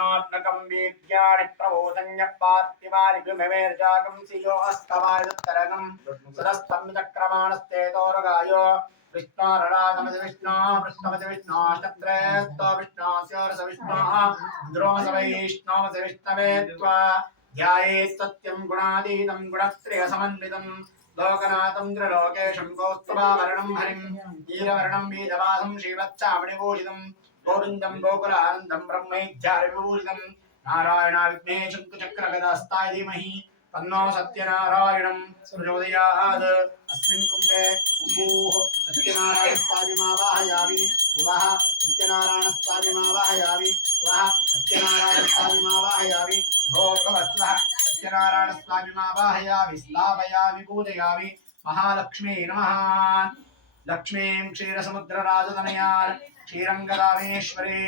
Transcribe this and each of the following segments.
कृष्णात्मकं वीर्याणि प्रबोधन्य पार्थिवानि गुमेर्जागं सियो अस्तवाय दत्तरगं सदस्तं चक्रमाणस्ते तोरगायो विष्णोरराजमति विष्णो कृष्णमति विष्णो चत्रेस्तो विष्णोस्योरस विष्णोः द्रोमसवैष्णवमति विष्णवे त्वा ध्यायेत् सत्यं गुणातीतं गुणत्रयसमन्वितं लोकनाथं त्रिलोकेशं कौस्तुभावर्णं हरिं नीलवर्णं बीजवासं श्रीवत्सामणिभूषितं गोविन्दं गोकुलानन्दं ब्रह्मैध्यारविभूषितं नारायणाविघ्ने शङ्कुचक्रगदास्ताय धीमहि तन्नो सत्यनारायणं प्रचोदयात्। अस्मिन् कुम्भे कुम्भूः सत्यनारायणस्वामिमावाहयामि उवः सत्यनारायणस्वामिमावाहयामि उवः सत्यनारायणस्वामिमावाहयामि भोर्भवत्वः सत्यनारायणस्वामिमावाहयामि स्थापयामि पूजयामि महालक्ष्मी नमः। लक्ष्मीं क्षीरसमुद्रराजतनयान् श्रीरङ्गदामेश्वरी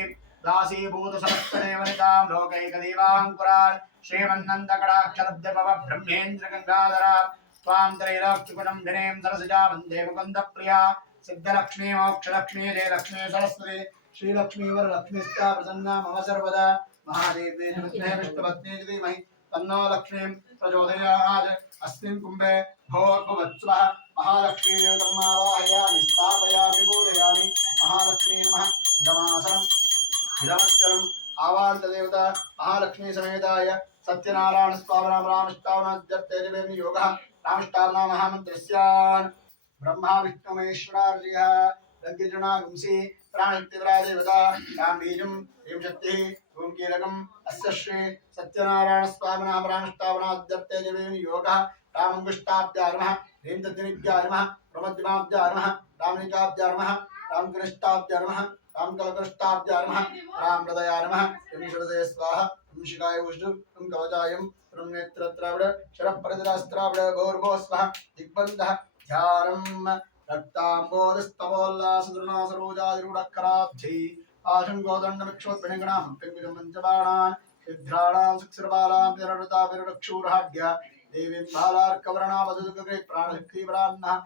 दासीभूतसमस्तदेवनितां लोकैकदेवाङ्कुरान् श्रीमन्नन्दकटाक्षरब्धभव ब्रह्मेन्द्रगङ्गाधरा त्वां त्रैलोक्यगुणं दिनें सरसिजा वन्दे मुकुन्दप्रिया सिद्धलक्ष्मी मोक्षलक्ष्मी जयलक्ष्मी सरस्वती श्रीलक्ष्मी वरलक्ष्मीश्च प्रसन्ना मम सर्वदा महादेवी विद्महे विष्णुपत्नी च धीमहि तन्नो लक्ष्मीं प्रचोदयात्। अस्मिन् कुम्भे भोर्भुवत्स्वः महालक्ष्मी देवतमावाहयामि स्थापयामि पूजयामि महालक्ष्मी नमः। गमासनम् इदमच्चलम् आवाहन्तदेवता महालक्ष्मी समेताय सत्यनारायण स्वामिनां रामष्टावनाद्यर्थे योगः रामष्टावना महामन्त्रस्यान् ब्रह्मा विष्णु महेश्वरार्यः लग्गजनागुंसि प्राणित्यवरादेवता तां बीजं एं शक्तिः ओं कीलकम् अस्य श्री सत्यनारायण स्वामिनां रामष्टावनाद्यर्थे योगः रामङ्गुष्टाभ्यां नमः ह्रीं तद्दिनिभ्यां नमः प्रमद्दिमाभ्यां नमः रामनिकाभ्यां नमः रामकृष्णाभ्यां नमः रामकलकृष्णाभ्यां नमः रामहृदयाय नमः ॐ स्वाहा ॐ शिखाय विष्णु ॐ कवचायं ॐ नेत्रत्रावड शरप्रतिरास्त्रावड गौरवो स्वः दिग्बन्धः ध्यानं रक्ताम्बोधस्तवोल्लासदृणासरोजादिरूढकराब्धै आशङ्गोदण्डमिक्षोत्पणिगणां कङ्कुजमञ्चबाणान् सिद्ध्राणां सुक्षरबालां विररताविररक्षूरहाढ्य देवीं बालार्कवर्णावधुगृहे प्राणशक्तिवरान्नः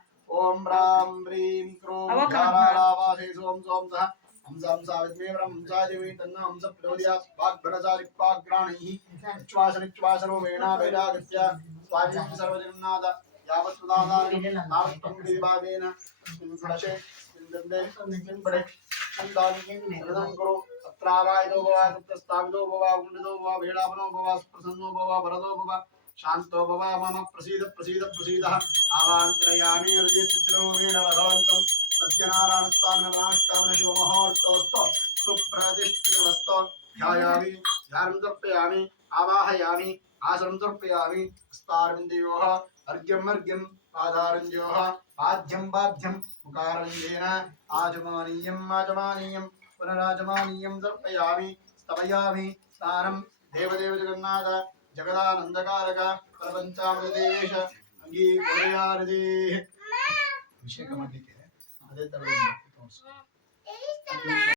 ॐ ह्रां ह्रीं क्रों ध्यारालावासे सों सों सः हंसां साविद्मे ब्रह्मचारिवी तन्नो हंस प्रचोदयात् वाग्भरसारिक्वाग्राणैः निश्वासनिश्वासनो वेणाभैरागत्य स्वामिनं सर्वजगन्नाथ यावत्प्रदादानं नामस्तं देवावेन गुणशे सिन्दन्ते निम्बडे छन्दानि सर्वं करो अत्रागायतो भव तत्रास्थापितो भव गुण्डितो भव वेलापनो भव प्रसन्नो भव वरदो भव शान्तो भव मम प्रसीद प्रसीद प्रसीदः आवान्तरयामि हृदये चिद्ररूपेण भगवन्तं सत्यनारायण स्वामिनं रामष्टावनं शिवमहोर्तोऽस्तु सुप्रतिष्ठितमस्तु ध्यायामि ध्यानं समर्पयामि आवाहयामि आसनं समर्पयामि हस्तारविन्दयोः अर्घ्यम् अर्घ्यम् पादारविन्दयोः पाद्यं पाद्यं मुखारविन्देन आचमानीयम् आचमानीयं पुनराचमानीयं समर्पयामि स्तवयामि स्नानं देवदेव जगन्नाथ जगदानन्दकारक प्रपञ्चामृतदेवेश अंगीकुर्यादिः अभिषेक ಮಾಡಲಿಕ್ಕೆ ಅದೇ ತರ